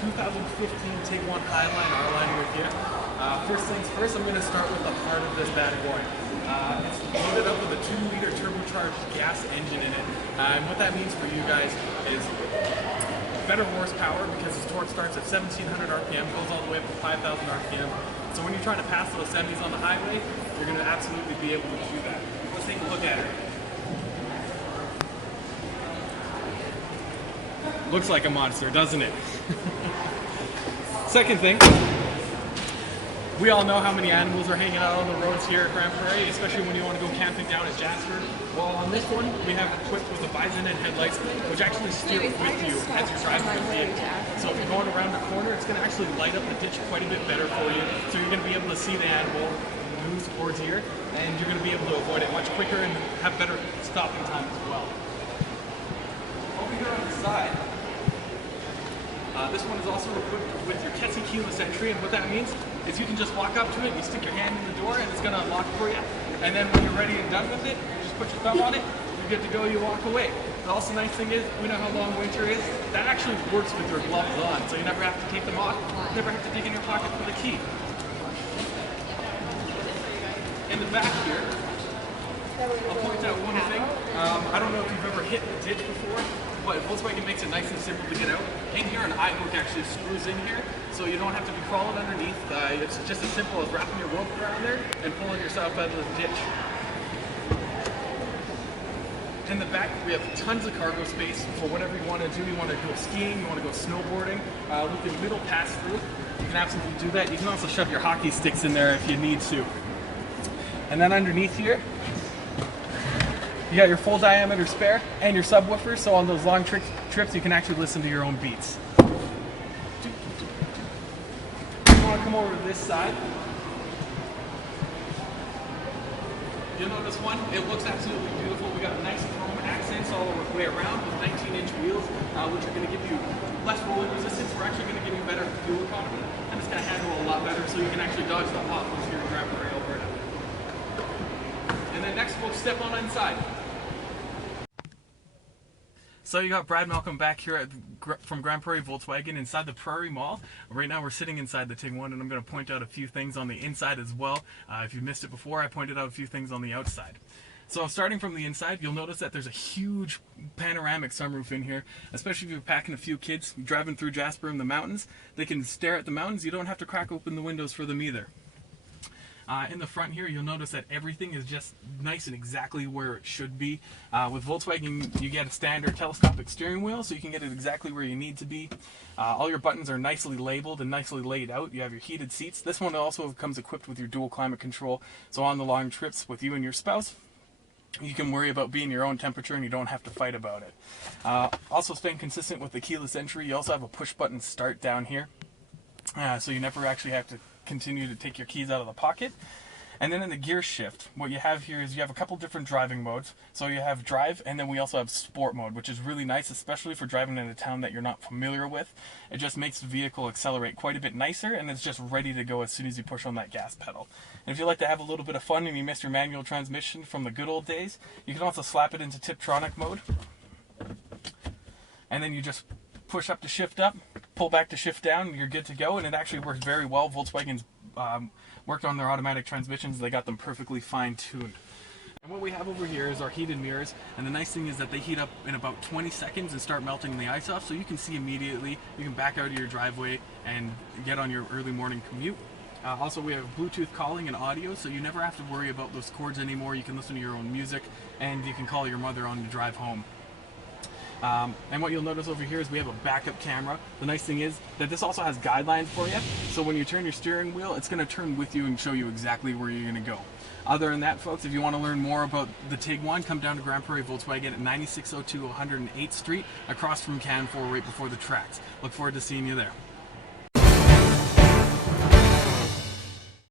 2015 Tiguan Highline R-Line with you. First things first, I'm going to start with the heart of this bad boy. It's loaded up with a 2-liter turbocharged gas engine in it. And what that means for you guys is better horsepower because its torque starts at 1700 RPM, goes all the way up to 5000 RPM. So when you're trying to pass those 70s on the highway, you're going to absolutely be able to do that. Let's take a look at it. Looks like a monster, doesn't it? Second thing, we all know how many animals are hanging out on the roads here at Grande Prairie, especially when you want to go camping down at Jasper. Well, on this one, we have it equipped with a bison and headlights, which actually steer with you as you're driving the vehicle. So if you're going around the corner, it's going to actually light up the ditch quite a bit better for you. So you're going to be able to see the animal move towards here, and you're going to be able to avoid it much quicker and have better stopping time as well. Over here on the side, this one is also equipped with your Tessie keyless entry, and what that means is you can just walk up to it, you stick your hand in the door, and it's going to unlock for you. And then when you're ready and done with it, you just put your thumb on it, you're good to go, you walk away. The also nice thing is, we know how long winter is, that actually works with your gloves on, so you never have to take them off, never have to dig in your pocket for the key. In the back here, I'll point out one thing. I don't know if you've ever hit the ditch before, but Volkswagen makes it nice and simple to get out. In here, an eye hook actually screws in here, so you don't have to be crawling underneath. It's just as simple as wrapping your rope around there and pulling yourself out of the ditch. In the back, we have tons of cargo space for whatever you want to do. You want to go skiing, you want to go snowboarding, with your middle pass-through. You can absolutely do that. You can also shove your hockey sticks in there if you need to. And then underneath here, you got your full diameter spare and your subwoofer, so on those long trips you can actually listen to your own beats. You want to come over to this side. You'll notice one, it looks absolutely beautiful. We got nice chrome accents all the way around with 19-inch wheels, which are going to give you less rolling resistance. We're actually going to give you better fuel economy, and it's going to handle a lot better, so you can actually dodge the potholes here in Grande Prairie, Alberta. And then next we'll step on inside. So you got Brad Malcolm back here from Grande Prairie Volkswagen inside the Prairie Mall. Right now we're sitting inside the Tiguan, and I'm going to point out a few things on the inside as well. If you missed it before, I pointed out a few things on the outside. So starting from the inside, you'll notice that there's a huge panoramic sunroof in here, especially if you're packing a few kids driving through Jasper in the mountains. They can stare at the mountains. You don't have to crack open the windows for them either. In the front here, you'll notice that everything is just nice and exactly where it should be. With Volkswagen, you get a standard telescopic steering wheel, so you can get it exactly where you need to be. All your buttons are nicely labeled and nicely laid out. You have your heated seats. This one also comes equipped with your dual climate control, so on the long trips with you and your spouse, you can worry about being your own temperature and you don't have to fight about it. Also staying consistent with the keyless entry, you also have a push button start down here, so you never actually have to continue to take your keys out of the pocket. And then in the gear shift, what you have here is you have a couple different driving modes. So you have drive, and then we also have sport mode, which is really nice, especially for driving in a town that you're not familiar with. It just makes the vehicle accelerate quite a bit nicer, and it's just ready to go as soon as you push on that gas pedal. And if you like to have a little bit of fun and you miss your manual transmission from the good old days, you can also slap it into Tiptronic mode. And then you just push up to shift up, pull back to shift down, and you're good to go, and it actually works very well. Volkswagen's worked on their automatic transmissions. They got them perfectly fine-tuned. And what we have over here is our heated mirrors, and the nice thing is that they heat up in about 20 seconds and start melting the ice off, so you can see immediately. You can back out of your driveway and get on your early morning commute. Also, we have Bluetooth calling and audio, so you never have to worry about those cords anymore. You can listen to your own music, and you can call your mother on the drive home. And what you'll notice over here is we have a backup camera. The nice thing is that this also has guidelines for you, so when you turn your steering wheel, it's going to turn with you and show you exactly where you're going to go. Other than that, folks, if you want to learn more about the Tiguan, come down to Grande Prairie Volkswagen at 9602 108th Street, across from Canfor, right before the tracks. Look forward to seeing you there.